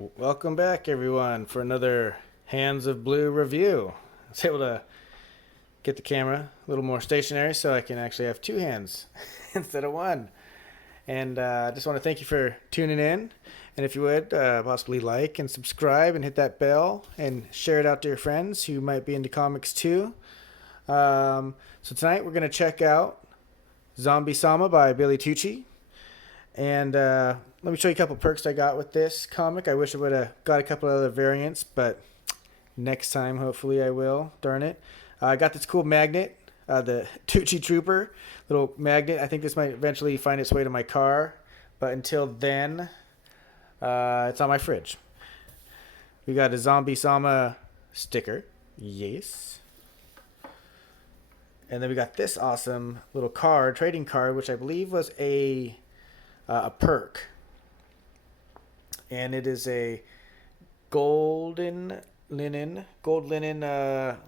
Welcome back, everyone, for another Hands of Blue review. I was able to get the camera a little more stationary so I can actually have two hands instead of one. And I just want to thank you for tuning in. And if you would, possibly like and subscribe and hit that bell and share it out to your friends who might be into comics too. So tonight we're going to check out Zombie Sama by Billy Tucci. And let me show you a couple perks I got with this comic. I wish I would have got a couple other variants, but next time hopefully I will. Darn it. I got this cool magnet, the Tucci Trooper little magnet. I think this might eventually find its way to my car, but until then, it's on my fridge. We got a Zombie Sama sticker. Yes. And then we got this awesome little card, trading card, which I believe was a perk, and it is a gold linen,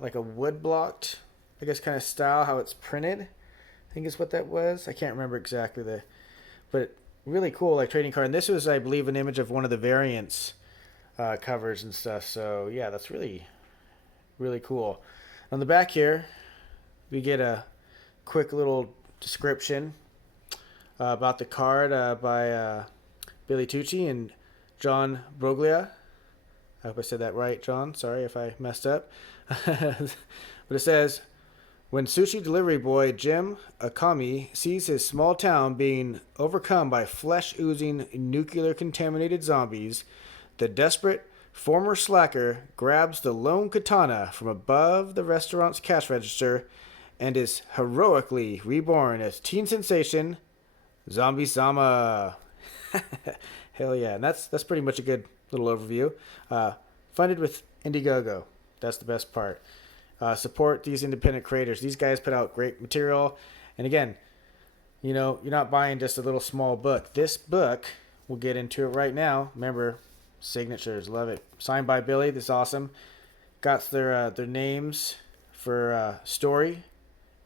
like a wood blocked, I guess, kind of style. How it's printed, I think is what that was. I can't remember exactly but really cool, like trading card. And this was, I believe, an image of one of the variants covers and stuff. So yeah, that's really, really cool. On the back here, we get a quick little description about the card by Billy Tucci and John Broglia. I hope I said that right, John. Sorry if I messed up. But it says, when sushi delivery boy Jim Akami sees his small town being overcome by flesh-oozing, nuclear-contaminated zombies, the desperate former slacker grabs the lone katana from above the restaurant's cash register and is heroically reborn as teen sensation Zombie Sama. Hell yeah. And that's pretty much a good little overview. Funded with Indiegogo. That's the best part. Support these independent creators. These guys put out great material. And again, you know, you're not buying just a little small book. This book, we'll get into it right now. Remember, signatures. Love it. Signed by Billy. This is awesome. Got their names for story,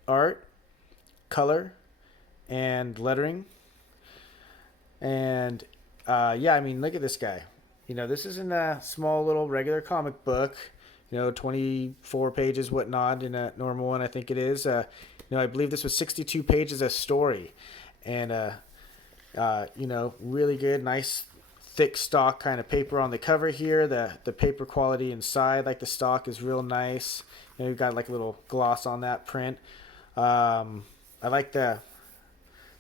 art, color, and lettering. And yeah, I mean, look at this guy. You know, this isn't a small little regular comic book, you know, 24 pages, whatnot, in a normal one. I think it is. You know, I believe this was 62 pages of story, and you know, really good, nice thick stock kind of paper on the cover here. The paper quality inside, like the stock, is real nice. You know, you've got like a little gloss on that print. I like the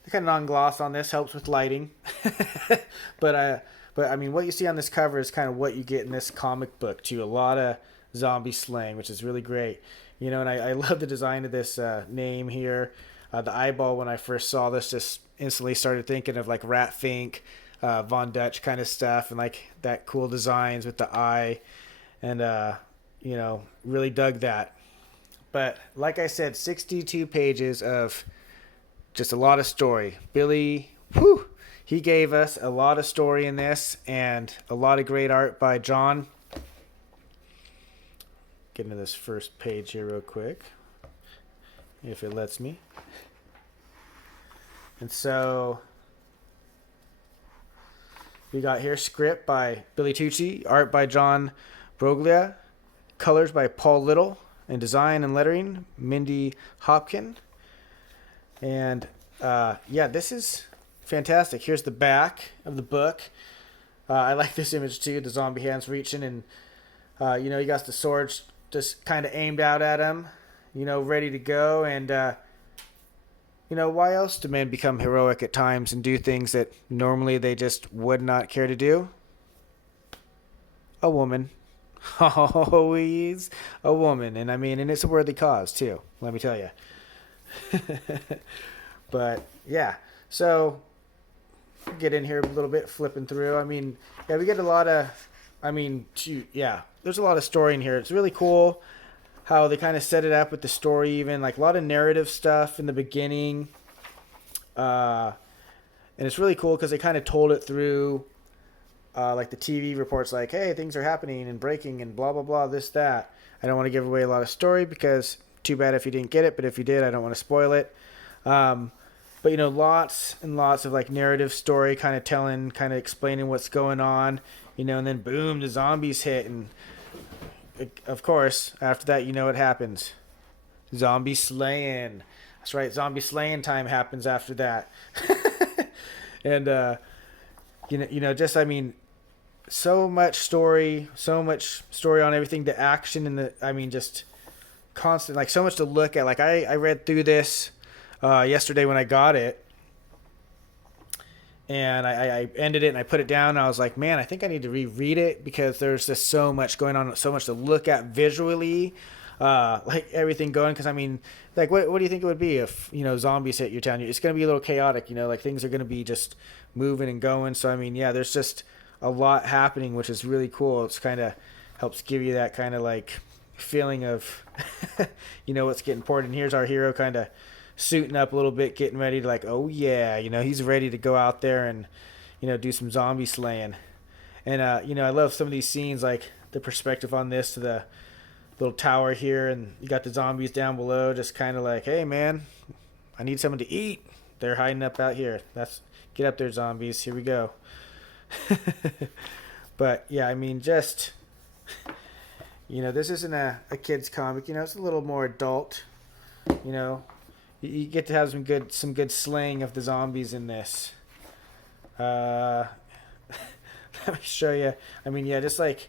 kind of non-gloss on this, helps with lighting. but I mean, what you see on this cover is kind of what you get in this comic book too. A lot of zombie slang, which is really great. You know, and I love the design of this name here. The eyeball, when I first saw this, just instantly started thinking of like Rat Fink, Von Dutch kind of stuff, and like that cool designs with the eye. And you know, really dug that. But like I said, 62 pages of just a lot of story. Billy, whew, he gave us a lot of story in this, and a lot of great art by John. Get into this first page here real quick, if it lets me. And so we got here script by Billy Tucci, art by John Broglia, colors by Paul Little, and design and lettering Mindy Hopkin. And yeah, this is fantastic. Here's the back of the book. I like this image too, the zombie hands reaching, and you know, you got the swords just kind of aimed out at him, you know, ready to go. And you know, why else do men become heroic at times and do things that normally they just would not care to do? A woman. Always a woman. And I mean, and it's a worthy cause too, let me tell you. But yeah, so get in here a little bit, flipping through. I mean, yeah, we get a lot of, I mean, yeah, there's a lot of story in here. It's really cool how they kind of set it up with the story, even like a lot of narrative stuff in the beginning. And it's really cool because they kind of told it through like the TV reports, like, hey, things are happening and breaking and blah, blah, blah, this, that. I don't want to give away a lot of story because too bad if you didn't get it, but if you did, I don't want to spoil it. But lots and lots of like narrative story, kind of telling, kind of explaining what's going on. And then boom, the zombies hit, and of course, after that, what happens? Zombie slaying. That's right, zombie slaying time happens after that. And just, I mean, so much story on everything, the action and the, I mean, just constant, like so much to look at. Like I read through this yesterday when I got it, and I ended it and I put it down. And I was like, man, I think I need to reread it because there's just so much going on, so much to look at visually, like everything going. Because I mean, like, what do you think it would be if zombies hit your town? It's going to be a little chaotic, like things are going to be just moving and going. So I mean, yeah, there's just a lot happening, which is really cool. It's kind of helps give you that kind of like feeling of what's getting poured. And here's our hero kind of suiting up a little bit, getting ready to like, oh yeah, he's ready to go out there and do some zombie slaying. And I love some of these scenes, like the perspective on this to the little tower here, and you got the zombies down below, just kind of like, hey man, I need something to eat. They're hiding up out here. Get up there, zombies. Here we go. But yeah, I mean, just this isn't a kid's comic. It's a little more adult. You get to have some good slaying of the zombies in this. Let me show you. I mean, yeah, just like,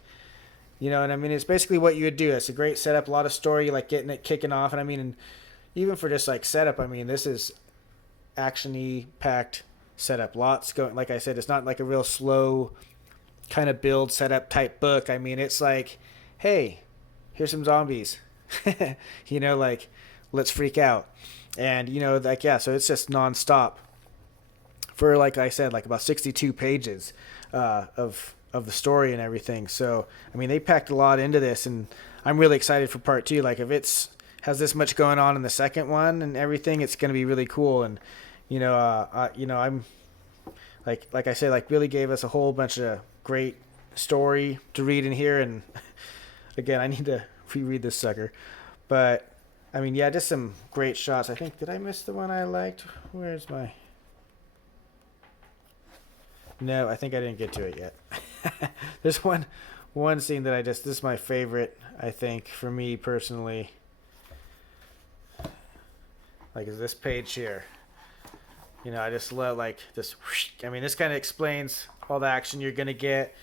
and I mean, it's basically what you would do. It's a great setup, a lot of story, like getting it kicking off. And I mean, even for just like setup, I mean, this is action-y packed setup. Lots going. Like I said, it's not like a real slow kind of build setup type book. I mean, it's like, hey, here's some zombies. Like, let's freak out. And like, yeah, so it's just nonstop for, like I said, like about 62 pages of the story and everything. So I mean, they packed a lot into this, and I'm really excited for part 2. Like, if it's has this much going on in the second one and everything, it's going to be really cool. And I'm like I said, like really gave us a whole bunch of great story to read in here. And again, I need to reread this sucker, but I mean, yeah, just some great shots. I think, did I miss the one I liked? Where's my... No, I think I didn't get to it yet. There's one scene that this is my favorite, I think, for me personally. Like, is this page here. I just love, like, this... I mean, this kind of explains all the action you're going to get,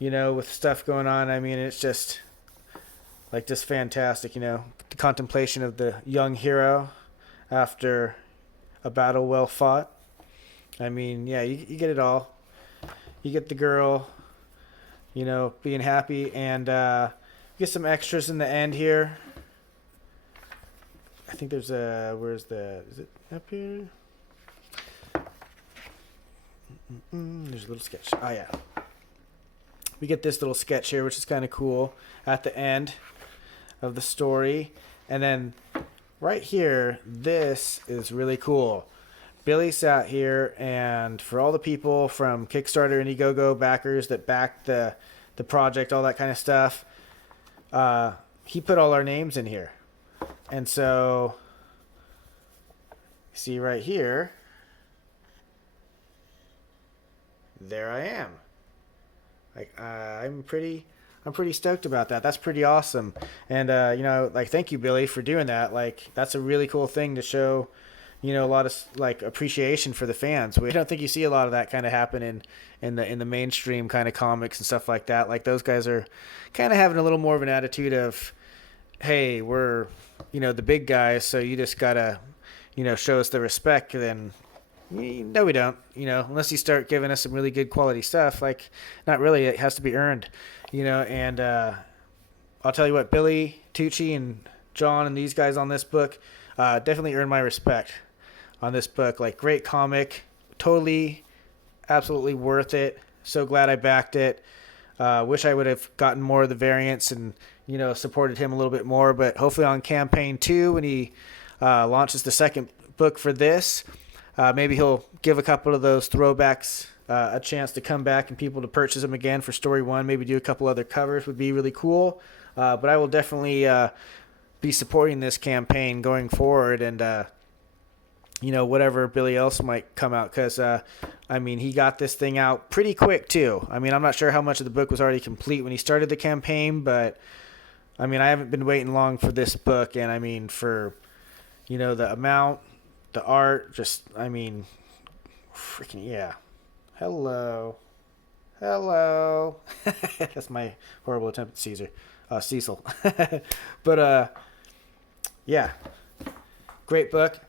with stuff going on. I mean, it's just... like, just fantastic, the contemplation of the young hero after a battle well fought. I mean, yeah, you get it all. You get the girl, being happy, and you get some extras in the end here. I think there's is it up here? There's a little sketch. Oh, yeah. We get this little sketch here, which is kind of cool at the end of the story. And then right here, this is really cool. Billy sat here, and for all the people from Kickstarter, Indiegogo backers that backed the project, all that kind of stuff, he put all our names in here. And so, see right here, there I am. Like, I'm pretty stoked about that. That's pretty awesome. And like, thank you, Billy, for doing that. Like, that's a really cool thing to show, a lot of like appreciation for the fans. I don't think you see a lot of that kind of happen in the mainstream kind of comics and stuff like that. Like, those guys are kind of having a little more of an attitude of, hey, we're the big guys, so you just gotta show us the respect. Then no, we don't. Unless you start giving us some really good quality stuff. Like, not really. It has to be earned. And I'll tell you what, Billy, Tucci, and John and these guys on this book definitely earned my respect on this book. Like, great comic, totally, absolutely worth it. So glad I backed it. Wish I would have gotten more of the variants and supported him a little bit more. But hopefully on campaign 2, when he launches the second book for this, maybe he'll give a couple of those throwbacks a chance to come back and people to purchase them again for story 1. Maybe do a couple other covers would be really cool. But I will definitely be supporting this campaign going forward. And whatever Billy else might come out. Because, I mean, he got this thing out pretty quick, too. I mean, I'm not sure how much of the book was already complete when he started the campaign, but, I mean, I haven't been waiting long for this book. And, I mean, for, the amount, the art, just, I mean, freaking, yeah. Hello. Hello. That's my horrible attempt at Cecil. But, yeah. Great book.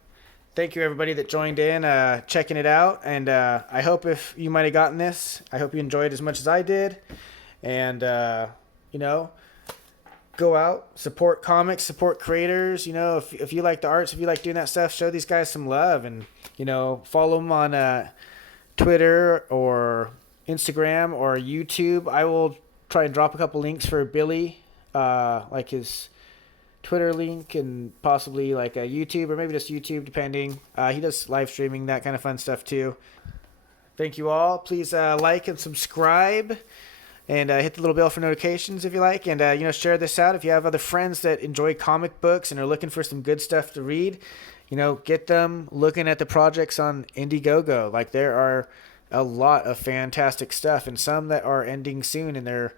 Thank you, everybody that joined in, checking it out. And I hope if you might have gotten this, I hope you enjoyed as much as I did. And, go out, support comics, support creators. If you like the arts, if you like doing that stuff, show these guys some love. And, follow them on Twitter or Instagram or YouTube. I will try and drop a couple links for Billy, like his Twitter link and possibly like a YouTube or maybe just YouTube, depending. He does live streaming, that kind of fun stuff too. Thank you all. Please like and subscribe and hit the little bell for notifications if you like. And, share this out if you have other friends that enjoy comic books and are looking for some good stuff to read. Get them looking at the projects on Indiegogo. Like, there are a lot of fantastic stuff and some that are ending soon in their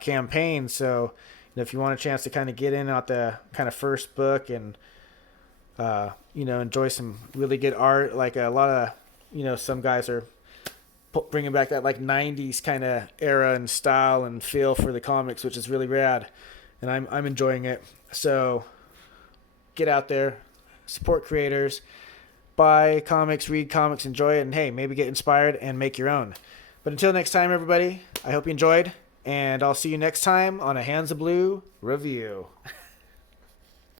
campaign. So, if you want a chance to kind of get in at the kind of first book and, enjoy some really good art, like a lot of, some guys are bringing back that like 90s kind of era and style and feel for the comics, which is really rad. And I'm enjoying it. So get out there, support creators, buy comics, read comics, enjoy it, and hey, maybe get inspired and make your own. But until next time, everybody, I hope you enjoyed. And I'll see you next time on a Hands of Blue review.